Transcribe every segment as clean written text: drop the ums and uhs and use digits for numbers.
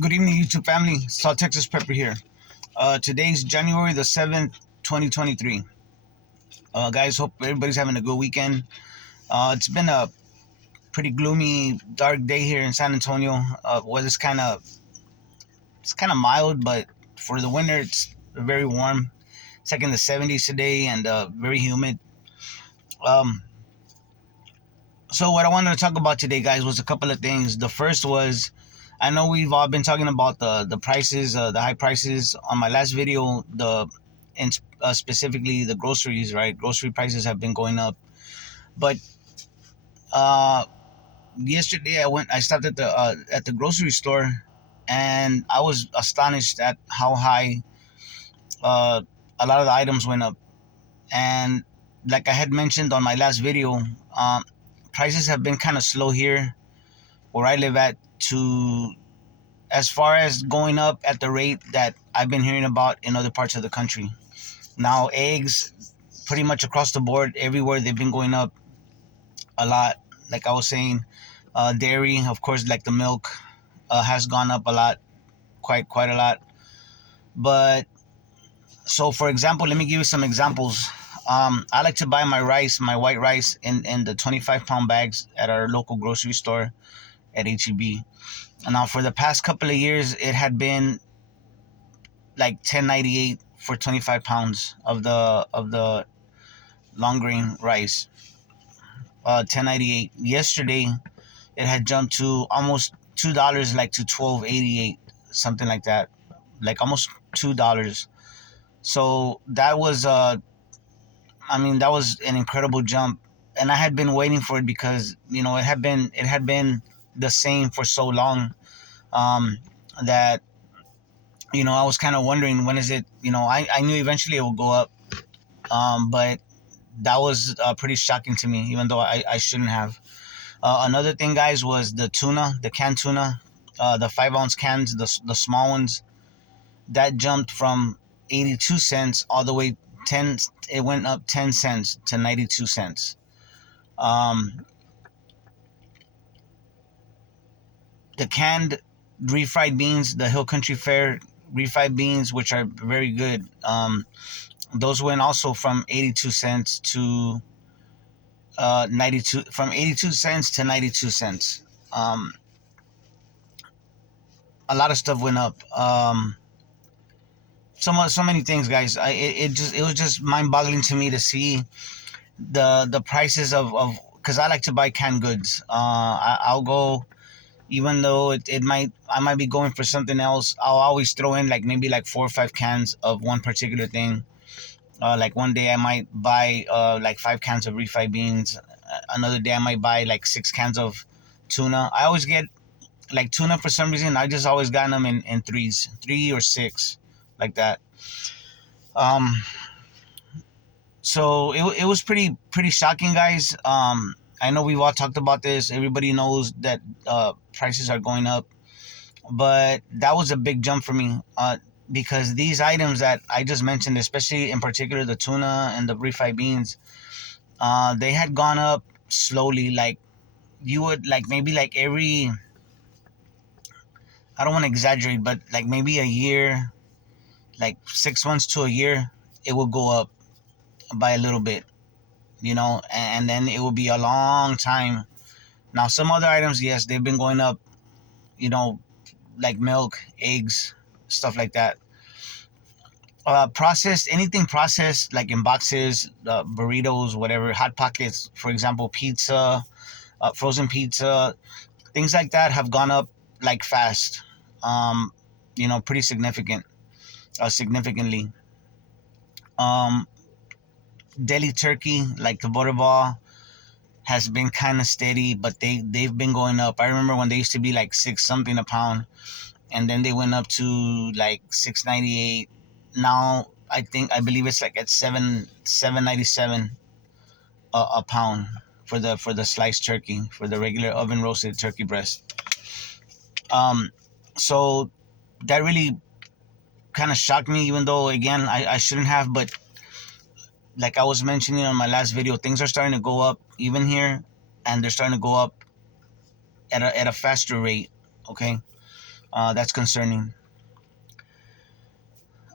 Good evening, YouTube family. South Texas Prepper here. Today's January the 7th, 2023. Guys, hope everybody's having a good weekend. It's been a pretty gloomy, dark day here in San Antonio. Weather's kind of mild, but for the winter, it's very warm. It's like in the 70s today and very humid. Um, so what I wanted to talk about today, guys, was a couple of things. The first was, I know we've all been talking about the prices, the high prices on my last video. And specifically the groceries, right? Grocery prices have been going up. But uh, yesterday I stopped at the grocery store, and I was astonished at how high uh, a lot of the items went up. And like I had mentioned on my last video, prices have been kind of slow here where I live at, to as far as going up at the rate that I've been hearing about in other parts of the country. Now, eggs, pretty much across the board, everywhere they've been going up a lot. Like I was saying, dairy, of course, like the milk, has gone up a lot, quite a lot. But so, for example, let me give you some examples. I like to buy my rice, my white rice, in the 25-pound bags at our local grocery store at HEB. Now, for the past couple of years, it had been like 10.98 for 25 pounds of the long grain rice. 10.98. Yesterday, it had jumped to almost $2, like to 12.88, something like that, like almost $2. So that was that was an incredible jump, and I had been waiting for it because it had been the same for so long, that I was kind of wondering, when is it. I knew eventually it would go up, but that was pretty shocking to me, even though I shouldn't have. Another thing, guys, was the tuna, the canned tuna, the 5-ounce cans, the small ones. That jumped from 82 cents all the way 10. It went up 10 cents to 92 cents. The canned refried beans, the Hill Country Fare refried beans, which are very good. Those went also from 82 cents to 92, from 82 cents to 92 cents. A lot of stuff went up. So many things, guys. It was just mind-boggling to me to see the prices of, because I like to buy canned goods. I'll go, even though I might be going for something else. I'll always throw in like maybe like 4 or 5 cans of one particular thing. Like one day I might buy like 5 cans of refried beans. Another day I might buy like 6 cans of tuna. I always get like tuna for some reason. I just always got them in threes, 3 or 6, like that. Um, so it was pretty shocking, guys. I know we've all talked about this. Everybody knows that prices are going up, but that was a big jump for me. Because these items that I just mentioned, especially in particular the tuna and the refried beans, they had gone up slowly. Like, you would, like, maybe like every, I don't want to exaggerate, but like maybe a year, like 6 months to a year, it will go up by a little bit, and then it will be a long time. Now, some other items, yes, they've been going up, you know, like milk, eggs, stuff like that. Processed, anything processed, like in boxes, burritos, whatever, hot pockets, for example, pizza, frozen pizza, things like that have gone up like fast. Pretty significantly. Um, Deli turkey, like the butterball, has been kind of steady, but they've been going up. I remember when they used to be like 6 something a pound, and then they went up to like 6.98. Now I believe it's like at 7.97 a pound for the sliced turkey, for the regular oven roasted turkey breast. So that really kind of shocked me, even though, again, I shouldn't have. But like I was mentioning on my last video, things are starting to go up even here, and they're starting to go up at a faster rate. Okay. That's concerning.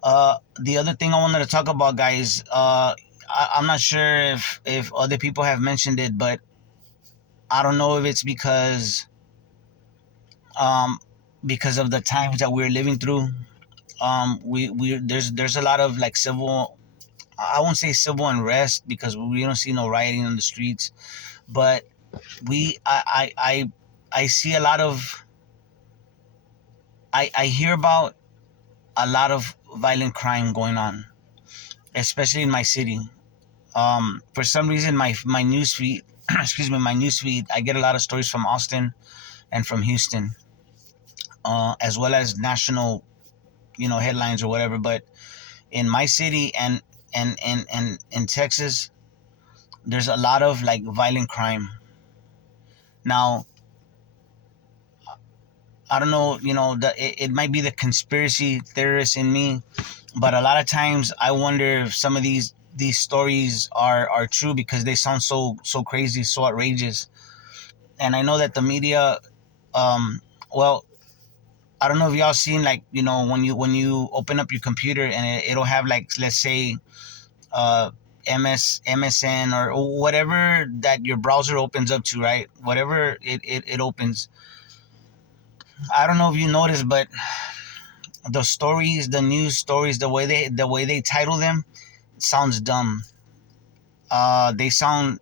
The other thing I wanted to talk about, guys, I'm not sure if other people have mentioned it, but I don't know if it's um, because of the times that we're living through. We there's a lot of like civil. I won't say civil unrest because we don't see no rioting on the streets, but we I see a lot of I hear about a lot of violent crime going on, especially in my city. For some reason, my news feed, excuse me, my news feed, I get a lot of stories from Austin and from Houston, as well as national, headlines or whatever. But in my city and in Texas, there's a lot of like violent crime. Now, I don't know, it might be the conspiracy theorist in me, but a lot of times I wonder if some of these stories are true because they sound so crazy, so outrageous. And I know that the media, well, I don't know if y'all seen, like, when you open up your computer and it'll have, like, let's say, uh MSN or whatever that your browser opens up to, right? Whatever it opens. I don't know if you noticed, but the stories, the news stories, the way they title them sounds dumb. They sound,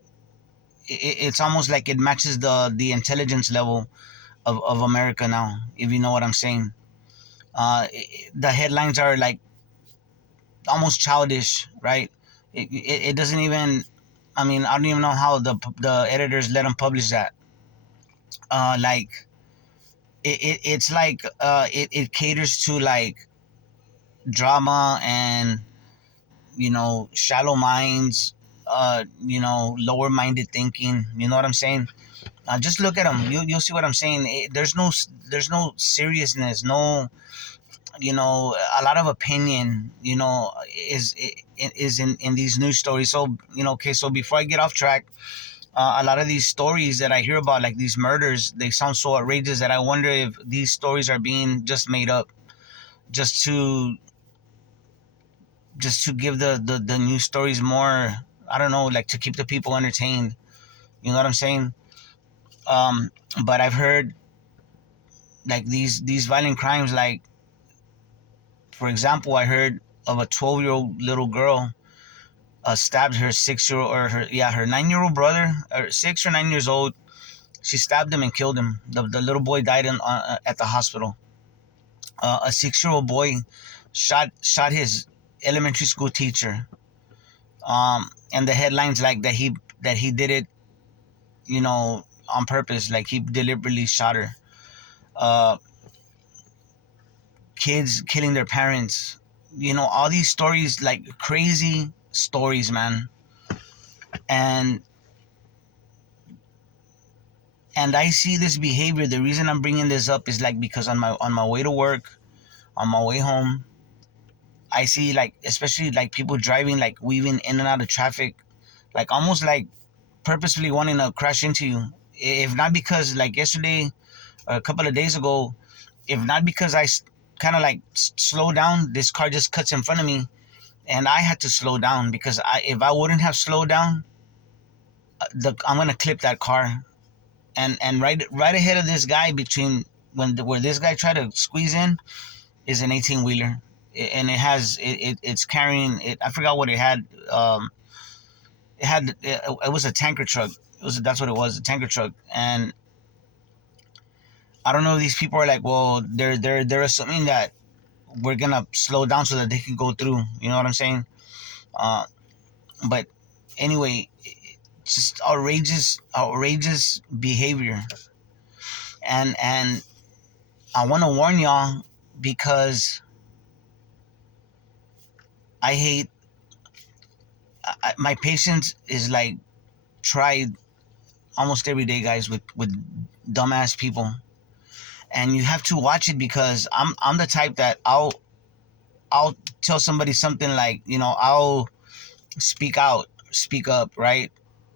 it's almost like it matches the intelligence level of America now, if you know what I'm saying. The headlines are like almost childish, right? It doesn't even. I mean, I don't even know how the editors let them publish that. Like it's like it caters to like drama and shallow minds, lower minded thinking. You know what I'm saying? Just look at them. You'll see what I'm saying. There's no seriousness. No, a lot of opinion. Is in these news stories. So okay. So before I get off track, a lot of these stories that I hear about, like these murders, they sound so outrageous that I wonder if these stories are being just made up, just to give the news stories more. I don't know, like to keep the people entertained. You know what I'm saying? Um, but I've heard like these violent crimes. Like, for example, I heard of a 12-year-old little girl stabbed her 6-year-old, or her 9-year-old brother, or 6 or 9 years old. She stabbed him and killed him. The little boy died at the hospital. A 6-year-old boy shot his elementary school teacher. And the headlines like that he did it, on purpose, like he deliberately shot her. Uh, Kids killing their parents. All these stories, like crazy stories, man. And I see this behavior. The reason I'm bringing this up is like because on my way to work, on my way home, I see, like, especially like people driving, like weaving in and out of traffic, like almost like purposefully wanting to crash into you. If not because, like, yesterday or a couple of days ago, if not because I kind of like slow down, this car just cuts in front of me, and I had to slow down because if I wouldn't have slowed down, I'm gonna clip that car. And right ahead of this guy, between where this guy tried to squeeze in, is an 18-wheeler, and it's carrying it. I forgot what it had. It was a tanker truck. That's what it was, a tanker truck. And I don't know if these people are like, well, they're assuming that we're gonna slow down so that they can go through. You know what I'm saying? Uh, but anyway, just outrageous behavior. And I want to warn y'all because I hate. My patience is like tried almost every day, guys, with dumbass people, and you have to watch it because I'm the type that I'll tell somebody something, like, I'll speak up, right?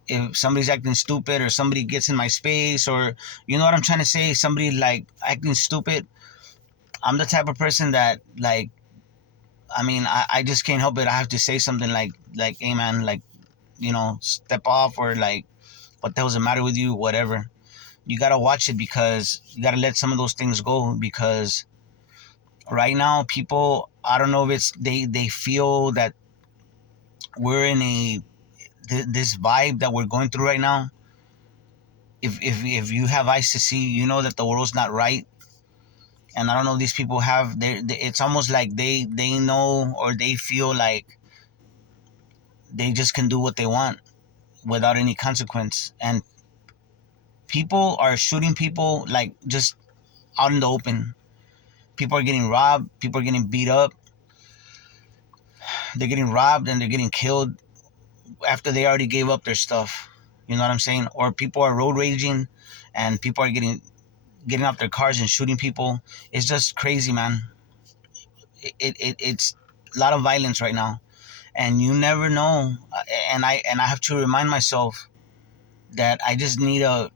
If somebody's acting stupid or somebody gets in my space, or you know what I'm trying to say, somebody like acting stupid, I'm the type of person that, like, I mean, I just can't help it. I have to say something like, hey man, like, step off, or like, what the hell's the matter with you? Whatever. You gotta watch it, because you gotta let some of those things go, because right now people, I don't know if it's they feel that we're in this vibe that we're going through right now. If you have eyes to see, you know that the world's not right. And I don't know, these people have it's almost like they know, or they feel like they just can do what they want without any consequence. And people are shooting people, like, just out in the open. People are getting robbed, people are getting beat up, they're getting robbed, and they're getting killed after they already gave up their stuff. You know what I'm saying? Or people are road raging, and people are getting off their cars and shooting people. It's just crazy, man. It's a lot of violence right now, and you never know. And I have to remind myself that I just need to,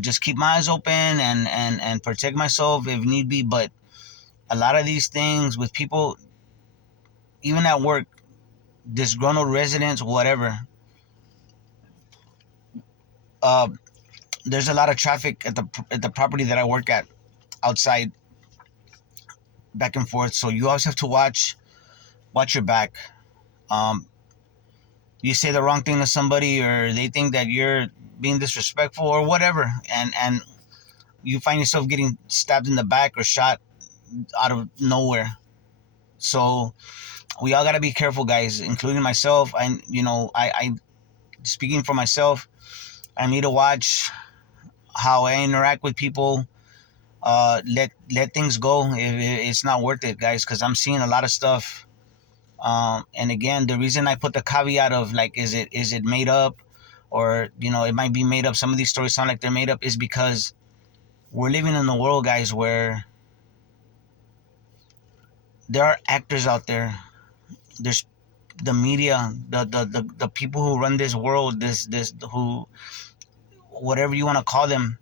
just keep my eyes open, and protect myself if need be. But a lot of these things with people, even at work, disgruntled residents, whatever. Uh, there's a lot of traffic at the property that I work at, outside, back and forth. So you always have to watch your back. Um, you say the wrong thing to somebody, or they think that you're being disrespectful or whatever, and you find yourself getting stabbed in the back or shot out of nowhere. So we all gotta be careful, guys, including myself. I speaking for myself, I need to watch how I interact with people. Let things go if it's not worth it, guys, because I'm seeing a lot of stuff. And again, the reason I put the caveat of, like, is it made up, or it might be made up. Some of these stories sound like they're made up, is because we're living in a world, guys, where there are actors out there. There's the media, the people who run this world, this who, whatever you want to call them.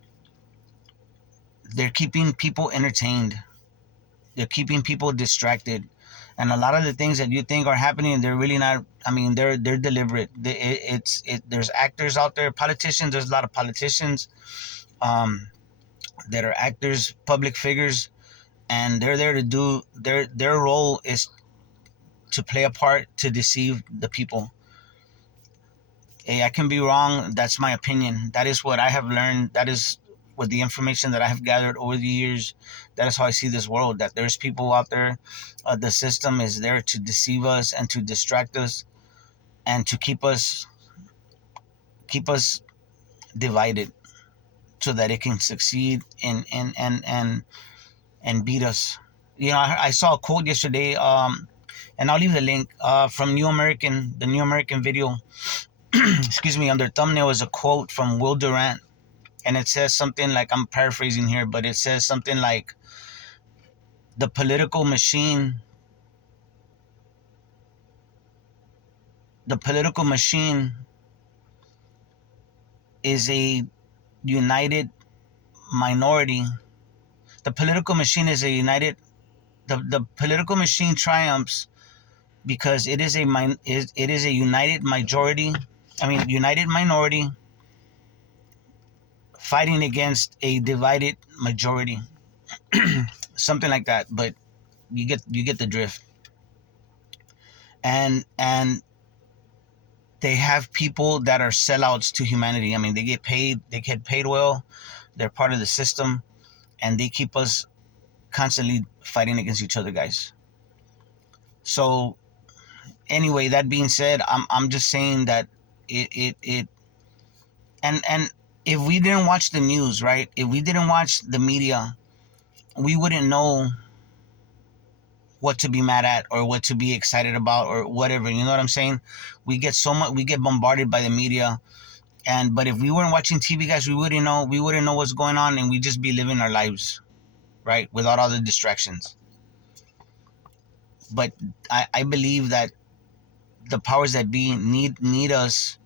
They're keeping people entertained. They're keeping people distracted. And a lot of the things that you think are happening, they're really not. I mean, they're deliberate. There's actors out there, politicians. There's a lot of politicians, um, that are actors, public figures, and they're there to do their role is to play a part to deceive the people. Hey, I can be wrong. That's my opinion. That is what I have learned. That is with the information that I have gathered over the years. That is how I see this world. That there's people out there. The system is there to deceive us and to distract us, and to keep us divided, so that it can succeed and beat us. I saw a quote yesterday. And I'll leave the link, from the New American video. Excuse me. Under thumbnail is a quote from Will Durant, and it says something like, I'm paraphrasing here, but it says something like, the political machine, the political machine is a united minority. The political machine is a united. The political machine triumphs because it is a united majority. I mean, united minority fighting against a divided majority. Something like that. But you get the drift. And they have people that are sellouts to humanity. I mean, they get paid well. They're part of the system, and they keep us constantly fighting against each other, guys. So anyway, that being said, I'm just saying that it and if we didn't watch the news, right? If we didn't watch the media, we wouldn't know what to be mad at, or what to be excited about, or whatever. You know what I'm saying? We get bombarded by the media. But if we weren't watching TV, guys, we wouldn't know what's going on, and we'd just be living our lives, right? Without all the distractions. But I believe that the powers that be need us,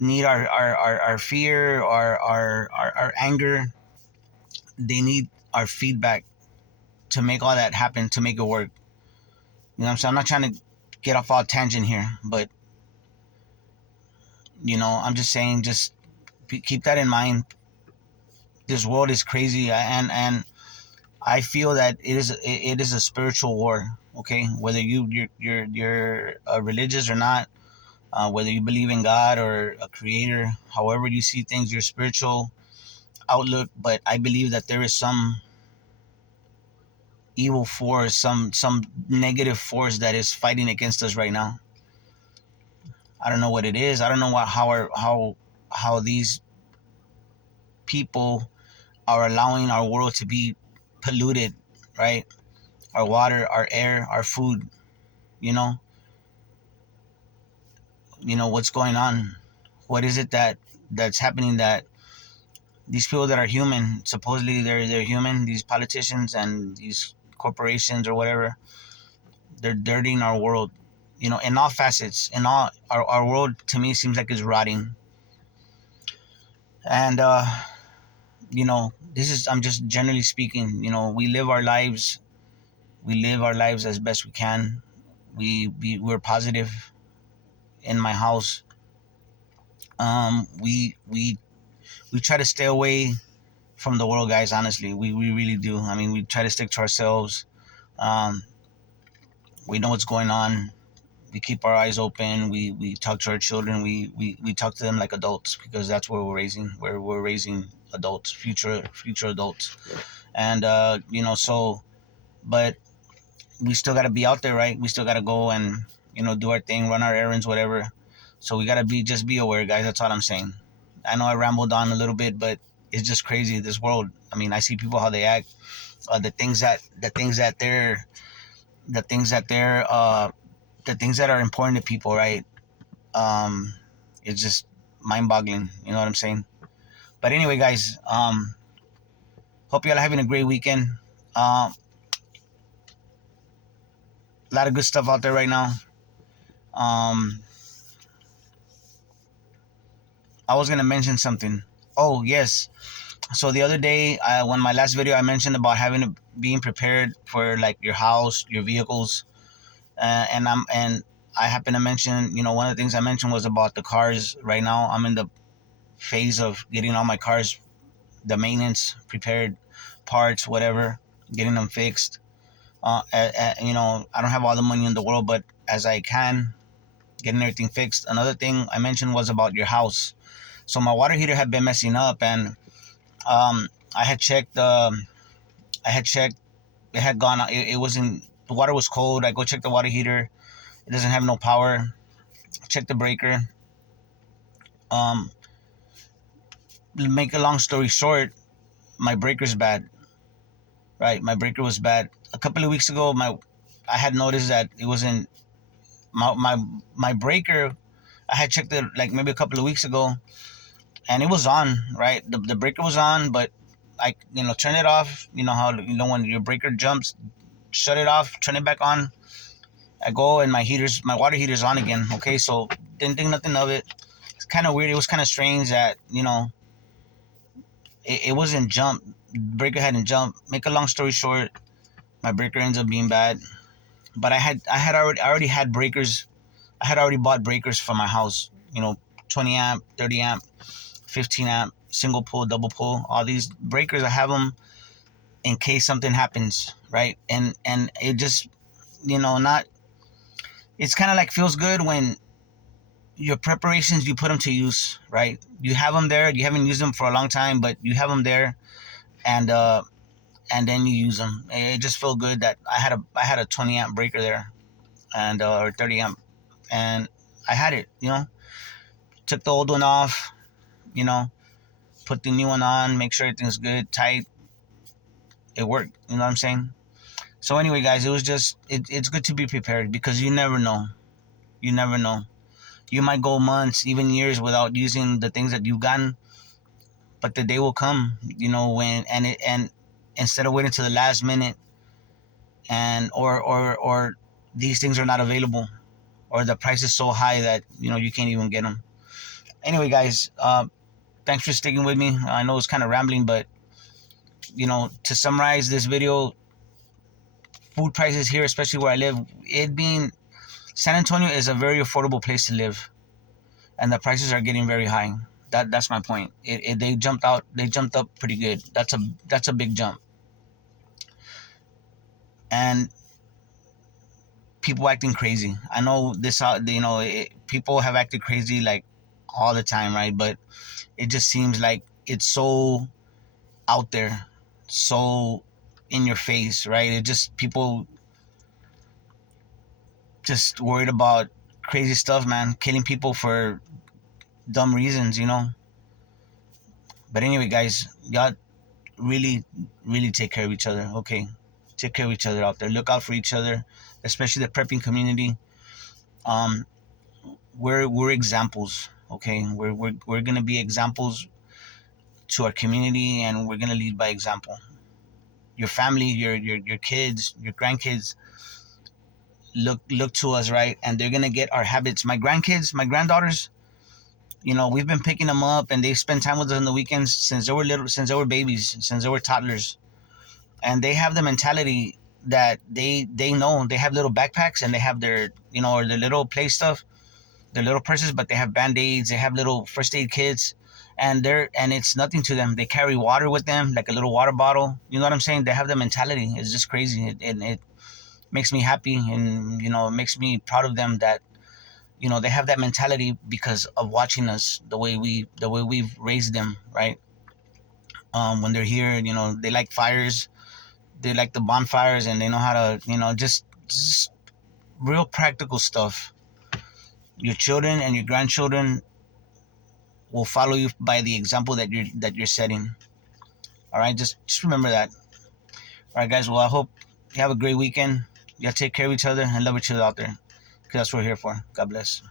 need our fear, our anger. They need our feedback. to make all that happen, to make it work. You know what I'm saying? I'm not trying to get off all tangent here, but I'm just saying, just keep that in mind. This world is crazy, and I feel that it is a spiritual war. Okay, whether you're religious or not, whether you believe in God or a creator, however you see things, your spiritual outlook. But I believe that there is some evil force, some negative force that is fighting against us right now. I don't know what it is. I don't know how these people are allowing our world to be polluted, right? Our water, our air, our food. You know, what's going on. What is it that's happening, that these people that are human, supposedly they're human, these politicians and these corporations or whatever, they're dirtying our world, in all facets, in all our world, to me, seems like it's rotting. And this is, I'm just generally speaking, we live our lives as best we can. We're positive. In my house, we try to stay away from the world, guys. Honestly, we really do. I mean, we try to stick to ourselves. um we know what's going on. We keep our eyes open. We talk to our children. We talk to them like adults, because that's where we're raising adults, future adults. And so, but we still got to be out there, right? We still got to go and do our thing, run our errands, whatever. So we got to be aware, guys. That's all I'm saying. I know I rambled on a little bit, but it's just crazy, this world. I mean, I see people, how they act, the things that they're the things that are important to people, right? um it's just mind-boggling. You know what I'm saying? But anyway, guys, hope y'all are having a great weekend. A lot of good stuff out there right now. um I was gonna mention something. Oh, yes. So the other day, when my last video, I mentioned about being prepared for, like, your house, your vehicles, and I happen to mention, one of the things I mentioned was about the cars. Right now, I'm in the phase of getting all my cars, the maintenance prepared, parts, whatever, getting them fixed. I don't have all the money in the world, but as I can, getting everything fixed. Another thing I mentioned was about your house. So my water heater had been messing up, and um, I had checked. I had checked. It had gone. It wasn't. The water was cold. I go check the water heater. It doesn't have no power. Check the breaker. Um, Make a long story short, my breaker's bad. Right, my breaker was bad. A couple of weeks ago, I had noticed that it wasn't my breaker. I had checked it like maybe a couple of weeks ago, and it was on. Right, the breaker was on, but I turn it off. You know how when your breaker jumps, shut it off, turn it back on. I go, and my water heater's on again. Okay, so didn't think nothing of it. It's kind of weird. It was kind of strange that it wasn't jump. Breaker hadn't jumped. Make a long story short, my breaker ends up being bad. But I already had breakers. I had already bought breakers for my house. 20 amp, 30 amp, 15 amp, single pull, double pull. All these breakers, I have them in case something happens, right? And it just not. It's kind of like feels good when your preparations, you put them to use, right? You have them there. You haven't used them for a long time, but you have them there, and then you use them. It just felt good that I had a 20 amp breaker there, and or 30 amp, and I had it. Took the old one off. You know, put the new one on. Make sure everything's good, tight. It worked. You know what I'm saying? So anyway, guys, it's good to be prepared, because you never know. You never know. You might go months, even years, without using the things that you've gotten, but the day will come. When and instead of waiting to the last minute, and or these things are not available, or the price is so high that you can't even get them. Anyway, guys, thanks for sticking with me. I know it's kind of rambling, but to summarize this video, food prices here, especially where I live, it being San Antonio is a very affordable place to live, and the prices are getting very high. That's my point. They jumped out. They jumped up pretty good. That's a big jump. And people acting crazy. I know this. People have acted crazy like all the time, right? But it just seems like it's so out there, so in your face, right? It just people just worried about crazy stuff, man. Killing people for dumb reasons. But anyway, guys, y'all really, really take care of each other, okay? Take care of each other out there. Look out for each other, especially the prepping community. Um, we're examples, okay? We're gonna be examples to our community, and we're gonna lead by example. Your family, your kids, your grandkids look to us, right? And they're gonna get our habits. My grandkids, my granddaughters, we've been picking them up, and they spend time with us on the weekends since they were little, since they were babies, since they were toddlers, and they have the mentality that they know. They have little backpacks, and they have their or their little play stuff, their little purses, but they have band-aids, they have little first aid kits, and it's nothing to them. They carry water with them, like a little water bottle. You know what I'm saying? They have the mentality. It's just crazy. It makes me happy, and it makes me proud of them that they have that mentality because of watching us, the way we've raised them, right? When they're here, they like fires, they like the bonfires, and they know how to just real practical stuff. Your children and your grandchildren will follow you by the example that you're setting. All right, just remember that. All right, guys. Well, I hope you have a great weekend. You take care of each other and love each other out there, because that's what we're here for. God bless.